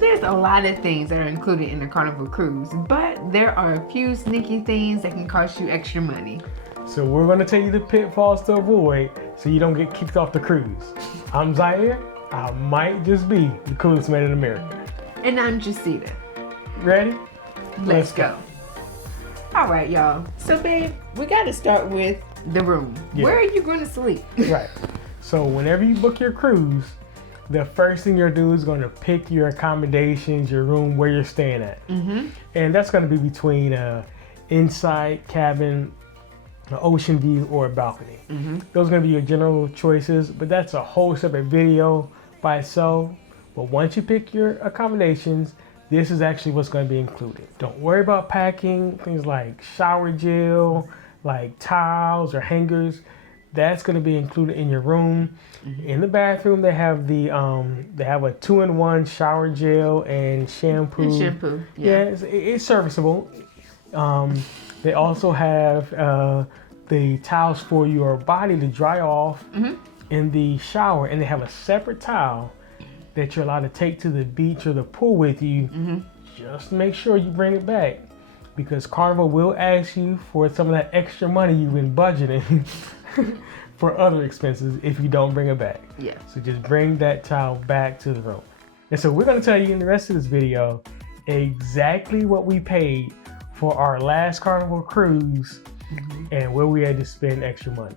there's a lot of things that are included in the Carnival cruise, but there are a few sneaky things that can cost you extra money. So we're going to tell you the pitfalls to avoid so you don't get kicked off the cruise. I'm Zaire. I might just be the coolest man in America. And I'm Jacita. Ready? Let's go. All right, y'all. So, babe, we got to start with the room. Yeah. Where are you going to sleep? Right. So whenever you book your cruise, the first thing you'll do is going to pick your accommodations, your room, where you're staying at. Mm-hmm. And that's going to be between an inside cabin, an ocean view, or a balcony. Mm-hmm. Those are going to be your general choices, but that's a whole separate video by itself. But once you pick your accommodations, this is actually what's going to be included. Don't worry about packing things like shower gel, like towels or hangers. That's going to be included in your room. Mm-hmm. In the bathroom, they have a 2-in-1 shower gel and shampoo. And shampoo, yeah. It's serviceable. They also have the towels for your body to dry off in the shower, and they have a separate towel that you're allowed to take to the beach or the pool with you. Just make sure you bring it back, because Carnival will ask you for some of that extra money you've been budgeting for other expenses if you don't bring it back. Yeah. So just bring that towel back to the room. And so we're going to tell you in the rest of this video exactly what we paid for our last Carnival cruise and where we had to spend extra money.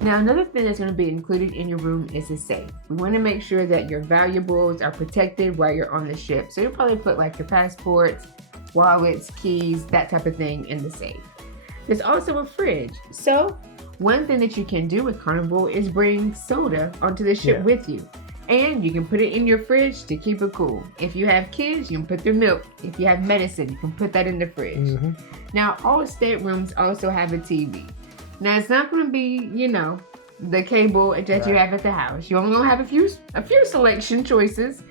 Now, another thing that's going to be included in your room is a safe. We want to make sure that your valuables are protected while you're on the ship. So you'll probably put like your passports, wallets, keys, that type of thing in the safe. There's also a fridge. So one thing that you can do with Carnival is bring soda onto the ship with you. And you can put it in your fridge to keep it cool. If you have kids, you can put their milk. If you have medicine, you can put that in the fridge. Now, all staterooms also have a TV. Now, it's not going to be, the cable that you have at the house. You're only going to have a few selection choices.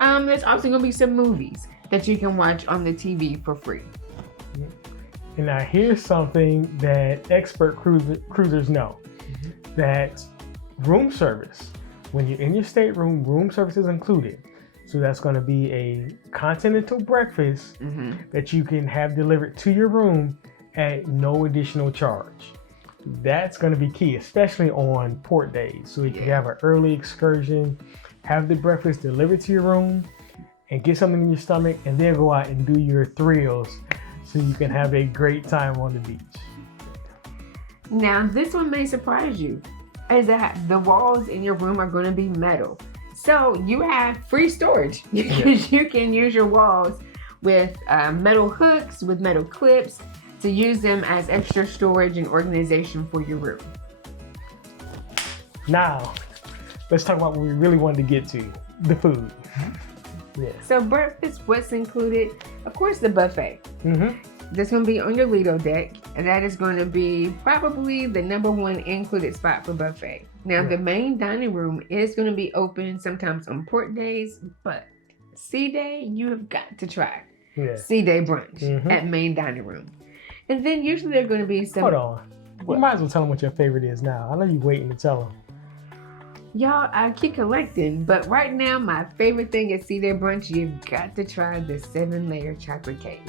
There's also going to be some movies that you can watch on the TV for free. And now here's something that expert cruisers know, that room service, when you're in your stateroom, room service is included. So that's going to be a continental breakfast that you can have delivered to your room at no additional charge. That's going to be key, especially on port days. So if you have an early excursion, have the breakfast delivered to your room and get something in your stomach, and then go out and do your thrills so you can have a great time on the beach. Now, this one may surprise you, is that the walls in your room are going to be metal. So you have free storage. You can use your walls with metal hooks, with metal clips, to use them as extra storage and organization for your room. Now, let's talk about what we really wanted to get to, the food. So breakfast, what's included? Of course, the buffet. That's going to be on your Lido deck, and that is going to be probably the #1 included spot for buffet. Now, the main dining room is going to be open sometimes on port days, but sea day, you have got to try sea day brunch at main dining room. And then usually they're going to be some... Hold on. You might as well tell them what your favorite is now. I know you're waiting to tell them. Y'all, I keep collecting, but right now my favorite thing at sea day brunch, you've got to try the 7-layer chocolate cake.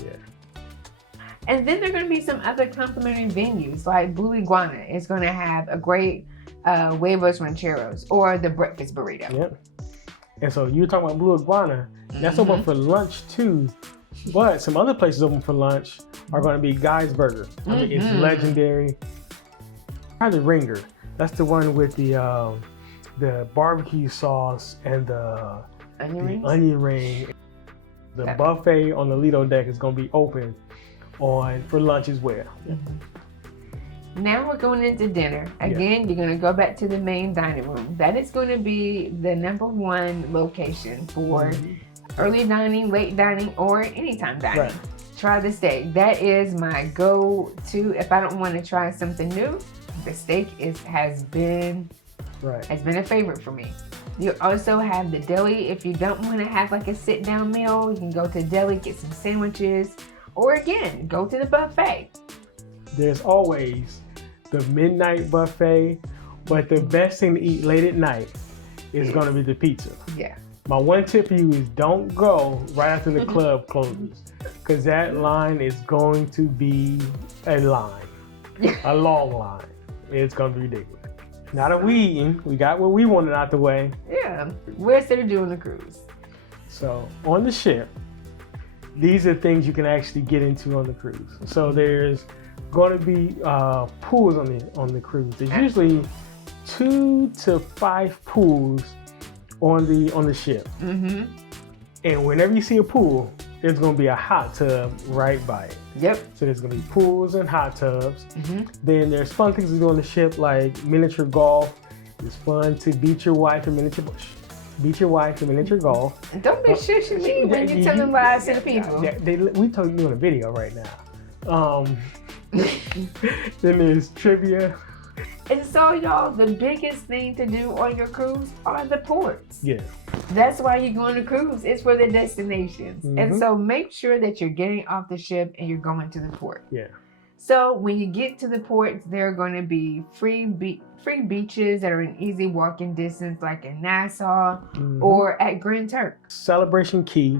And then there are going to be some other complimentary venues, like Blue Iguana is going to have a great huevos rancheros or the breakfast burrito. And so you're talking about Blue Iguana. That's open for lunch too. But some other places open for lunch are going to be Guy's Burger. I mean, it's legendary. Probably Ringer. That's the one with the barbecue sauce and the onion ring. The buffet on the Lido deck is going to be open for lunch as well. Now we're going into dinner. Again, you're going to go back to the main dining room. That is going to be the #1 location for early dining, late dining, or anytime dining. Try the steak. That is my go-to. If I don't want to try something new, the steak has been a favorite for me. You also have the deli. If you don't want to have like a sit-down meal, you can go to the deli, get some sandwiches, or again, go to the buffet. There's always the midnight buffet, but the best thing to eat late at night is going to be the pizza. My one tip for you is don't go right after the club closes, because that line is going to be a line, a long line. It's going to be ridiculous. Now that we eating, we got what we wanted out the way. Yeah, where's they doing the cruise? So on the ship, these are things you can actually get into on the cruise. So there's going to be pools on the cruise. There's usually 2 to 5 pools on the ship. Mm-hmm. And whenever you see a pool, there's going to be a hot tub right by it. Yep. So there's going to be pools and hot tubs. Mm-hmm. Then there's fun things to do on the ship, like miniature golf. It's fun to beat your wife in miniature golf. And don't be shushing me when you're telling lies to the people. We doing a video right now. Then there's trivia. And so, y'all, the biggest thing to do on your cruise are the ports. Yeah. That's why you're going to cruise. It's for the destinations. Mm-hmm. And so make sure that you're getting off the ship and you're going to the port. Yeah. So when you get to the ports, there are going to be free beaches that are in easy walking distance, like in Nassau or at Grand Turk. Celebration Key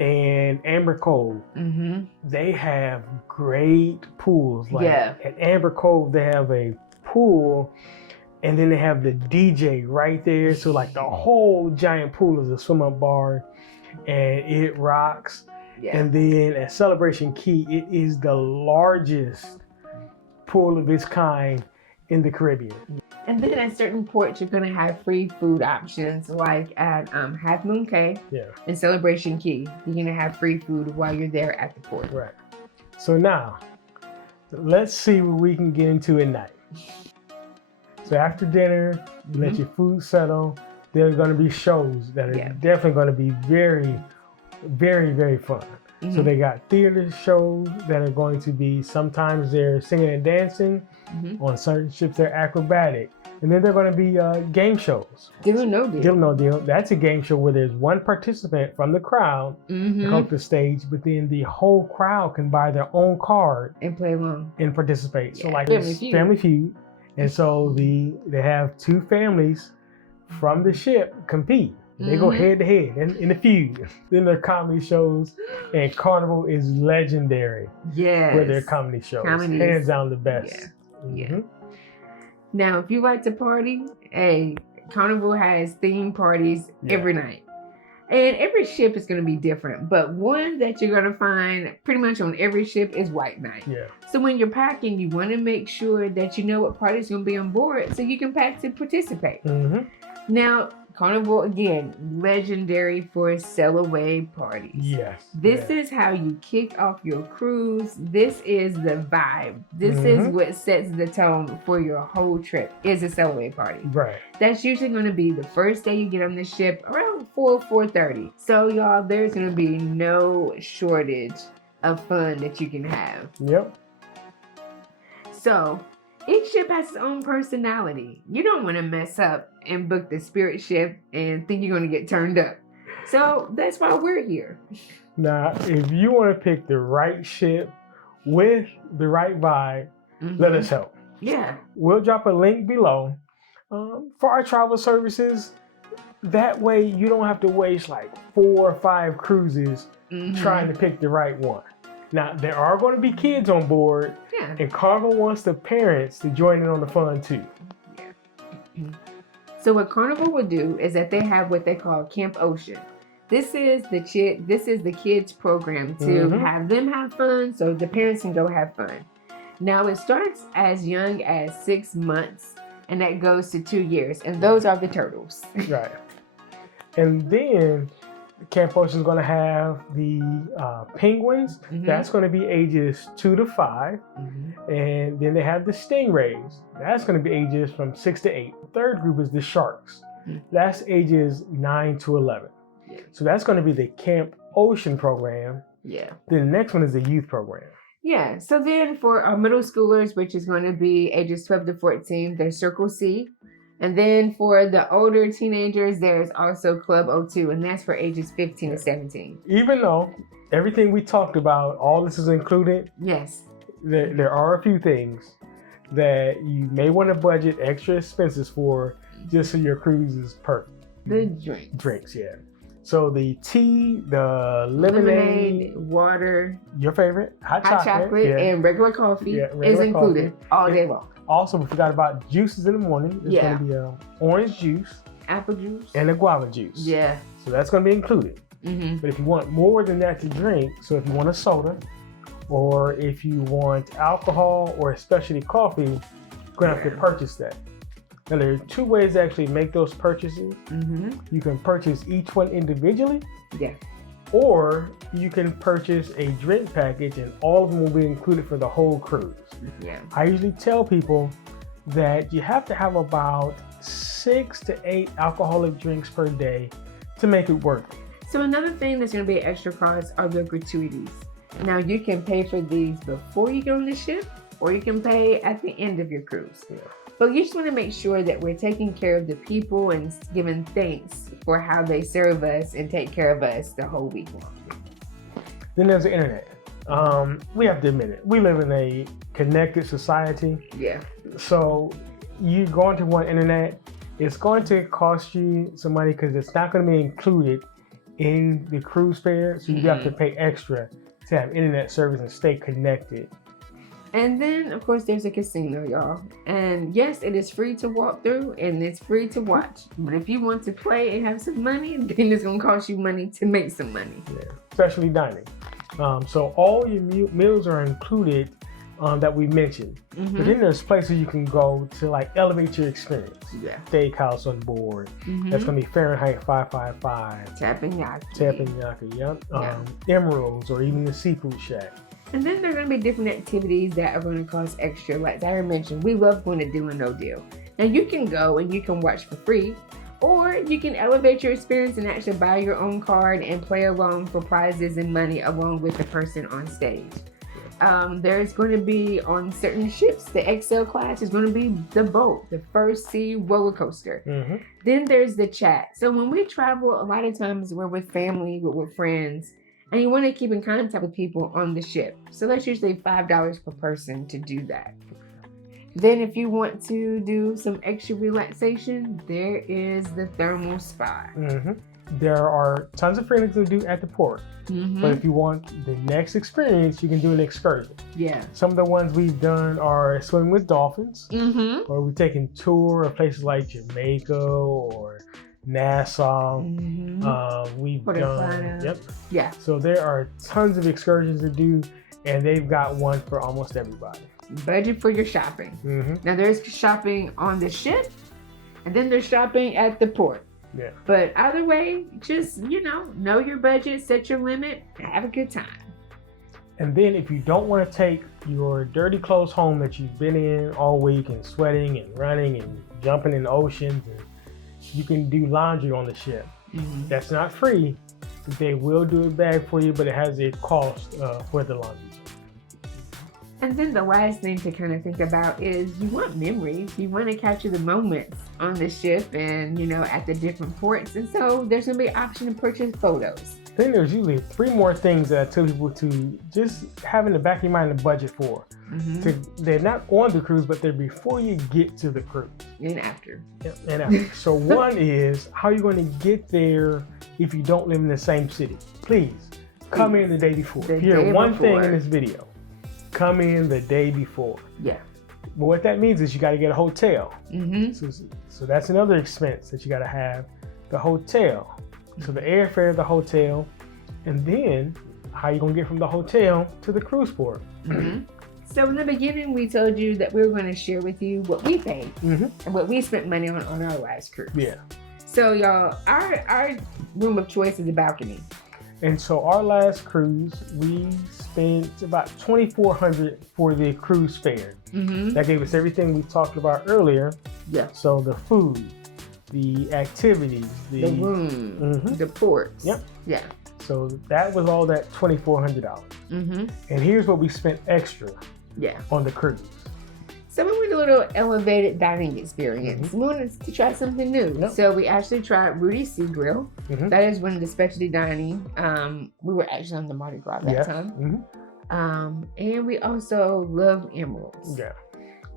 and Amber Cove. They have great pools. Like at Amber Cove, they have a pool, and then they have the DJ right there. So like the whole giant pool is a swim up bar, and it rocks. Yeah. And then at Celebration Key, it is the largest pool of its kind in the Caribbean. And then at certain ports, you're going to have free food options, like at Half Moon Cay and Celebration Key. You're going to have free food while you're there at the port. Right. So now, let's see what we can get into at night. So after dinner, you let your food settle. There are going to be shows that are definitely going to be very, very, very fun. So they got theater shows that are going to be, sometimes they're singing and dancing. On certain ships, they're acrobatic. And then they're going to be game shows. Deal or No Deal. Deal or No Deal. That's a game show where there's one participant from the crowd to come to the stage, but then the whole crowd can buy their own card and play along and participate. So like Family Feud. And so they have 2 families from the ship compete. They go head to head in the feud. Then their comedy shows, and Carnival is legendary. Yes. For their comedy shows. Hands down the best. Yeah. Now, if you like to party, Carnival has theme parties every night. And every ship is going to be different, but one that you're going to find pretty much on every ship is White Night. Yeah. So when you're packing, you want to make sure that you know what party's going to be on board so you can pack to participate. Now, Carnival, again, legendary for sail-away parties. Yes. This is how you kick off your cruise. This is the vibe. This is what sets the tone for your whole trip, is a sail-away party. Right. That's usually going to be the first day you get on the ship, around 4:30. So, y'all, there's going to be no shortage of fun that you can have. Yep. So, each ship has its own personality. You don't want to mess up and book the Spirit ship and think you're going to get turned up. So that's why we're here. Now, if you want to pick the right ship with the right vibe, let us help. Yeah. We'll drop a link below for our travel services. That way you don't have to waste like 4 or 5 cruises trying to pick the right one. Now, there are going to be kids on board, and Carnival wants the parents to join in on the fun too. Yeah. So what Carnival will do is that they have what they call Camp Ocean. This is the kids program to have them have fun so the parents can go have fun. Now, it starts as young as 6 months, and that goes to 2 years, and those are the turtles. Right. And then Camp Ocean is going to have the penguins. That's going to be ages 2 to 5. And then they have the stingrays. That's going to be ages from 6 to 8. The third group is the sharks. That's ages 9 to 11. Yeah. So that's going to be the Camp Ocean program. Yeah. Then the next one is the youth program. Yeah. So then for our middle schoolers, which is going to be ages 12 to 14, there's Circle C. And then for the older teenagers, there's also Club O2, and that's for ages 15 to 17. Even though everything we talked about, all this is included, yes, there are a few things that you may want to budget extra expenses for just so your cruise is perfect. the drinks. Drinks, yeah. So the tea, the lemonade, water, your favorite, hot chocolate, yeah. and regular coffee regular is included coffee. all day long. Also, we forgot about juices in the morning. There's going to be a orange juice, apple juice, and a guava juice. Yeah. So that's going to be included. But if you want more than that to drink, so if you want a soda, or if you want alcohol or a specialty coffee, you're going to have to purchase that. Now, there are two ways to actually make those purchases. You can purchase each one individually. Yeah. Or you can purchase a drink package and all of them will be included for the whole cruise. Yeah. I usually tell people that you have to have about 6 to 8 alcoholic drinks per day to make it worth it. So another thing that's going to be an extra cost are the gratuities. Now you can pay for these before you go on the ship, or you can pay at the end of your cruise. Yeah. But you just want to make sure that we're taking care of the people and giving thanks for how they serve us and take care of us the whole week long. Then there's the internet. We have to admit it. We live in a connected society. Yeah. So you go into one internet, it's going to cost you some money because it's not going to be included in the cruise fare. So you have to pay extra to have internet service and stay connected. And then, of course, there's a casino, y'all. And yes, it is free to walk through and it's free to watch. But if you want to play and have some money, then it's going to cost you money to make some money. Yeah, especially dining. So all your meals are included that we mentioned. But then there's places you can go to like elevate your experience. Yeah. Steakhouse on board. That's going to be Fahrenheit 555. Teppanyaki. Yep. Emeralds or even the Seafood Shack. And then there are going to be different activities that are going to cost extra. Like I mentioned, we love going to Deal or No Deal. Now you can go and you can watch for free, or you can elevate your experience and actually buy your own card and play along for prizes and money along with the person on stage. There's going to be on certain ships, the XL class is going to be the boat, the first sea roller coaster. Then there's the chat. So when we travel, a lot of times we're with family, we're with friends, and you want to keep in contact with people on the ship. So that's usually $5 per person to do that. Then if you want to do some extra relaxation, there is the thermal spa. There are tons of free things to do at the port. But if you want the next experience, you can do an excursion. Yeah. Some of the ones we've done are swimming with dolphins, or we've taken tour of places like Jamaica or Nassau. We've done, Yeah. So there are tons of excursions to do, and they've got one for almost everybody. Budget for your shopping. Now there's shopping on the ship, and then there's shopping at the port. Yeah. But either way, just, know your budget, set your limit, and have a good time. And then if you don't want to take your dirty clothes home that you've been in all week and sweating and running and jumping in the oceans, and you can do laundry on the ship. That's not free. They will do a bag for you, but it has a cost for the laundry. And then the last thing to kind of think about is you want memories. You want to capture the moments on the ship and, at the different ports. And so there's going to be an option to purchase photos. Then there's usually 3 more things that I tell people to just have in the back of your mind a budget for. They're not on the cruise, but they're before you get to the cruise. And after. Yep, and after. So one is, how are you going to get there if you don't live in the same city? Please, come in the day before. Hear one thing in this video. Come in the day before. Yeah. But what that means is you got to get a hotel. So that's another expense that you got to have. The hotel. So the airfare, the hotel, and then how you going to get from the hotel to the cruise port. So in the beginning, we told you that we were going to share with you what we paid and what we spent money on our last cruise. Yeah. So y'all, our room of choice is the balcony. And so our last cruise, we spent about $2,400 for the cruise fare. That gave us everything we talked about earlier. Yeah. So the food, the activities, the room, the ports. Yep. Yeah. So that was all that $2,400. And here's what we spent extra. Yeah. On the cruise. So we went a little elevated dining experience. We wanted to try something new. So we actually tried Rudy's Sea Grill. That is one of the specialty dining. We were actually on the Mardi Gras that time. And we also love emeralds. Yeah.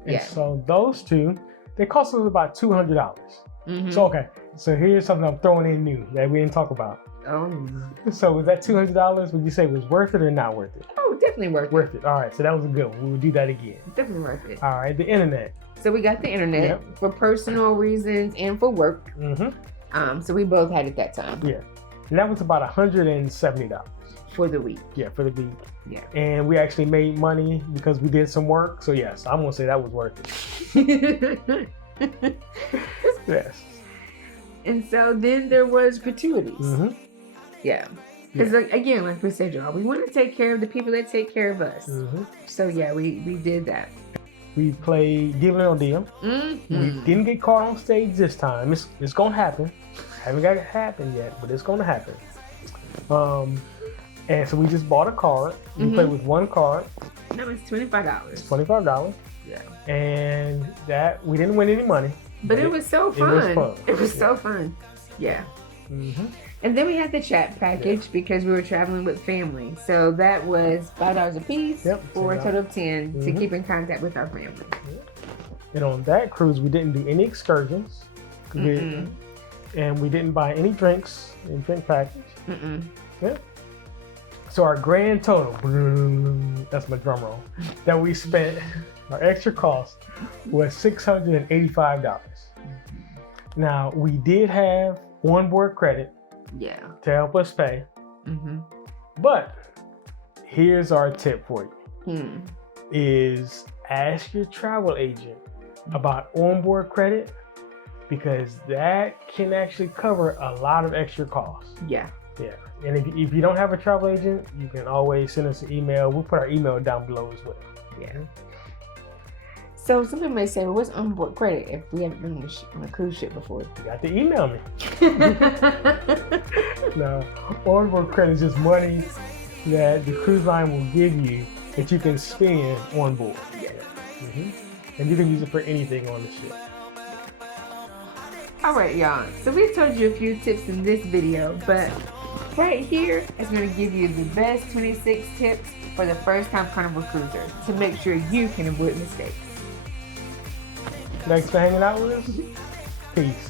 And so those two, they cost us about $200. So okay, So here's something I'm throwing in new that we didn't talk about. Oh. So was that $200? Would you say was worth it or not worth it? Oh, definitely worth it. All right, so that was a good one. We would do that again. Definitely worth it. All right, the internet. So we got the internet for personal reasons and for work. So we both had it that time. Yeah, and that was about $170 for the week. Yeah, for the week. Yeah, and we actually made money because we did some work. So yes, I'm gonna say that was worth it. Yes. And so then there was gratuities. Yeah. Because again, like we said, y'all, we want to take care of the people that take care of us. So yeah, we did that. We played Deal or No Deal. We didn't get caught on stage this time. It's gonna happen. Haven't got it happen yet, but it's gonna happen. And so we just bought a card. We played with one card. That was $25. It's $25. Yeah. And that we didn't win any money. But it was so fun. It was fun. It was so fun. Yeah. And then we had the chat package because we were traveling with family. So that was $5 a piece for a total of 10 to keep in contact with our family. And on that cruise, we didn't do any excursions. And we didn't buy any drinks in drink package. Yeah. So our grand total, that's my drum roll, that we spent, our extra cost was $685. Now, we did have onboard credit to help us pay. But here's our tip for you, is ask your travel agent about onboard credit, because that can actually cover a lot of extra costs. Yeah. And if you don't have a travel agent, you can always send us an email. We'll put our email down below as well. So somebody may say, well, what's onboard credit if we haven't been on a cruise ship before? You got to email me. No, onboard credit is just money that the cruise line will give you that you can spend on board. And you can use it for anything on the ship. All right, y'all. So we've told you a few tips in this video, but right here is going to give you the best 26 tips for the first-time Carnival cruiser to make sure you can avoid mistakes. Thanks for hanging out with us. Peace.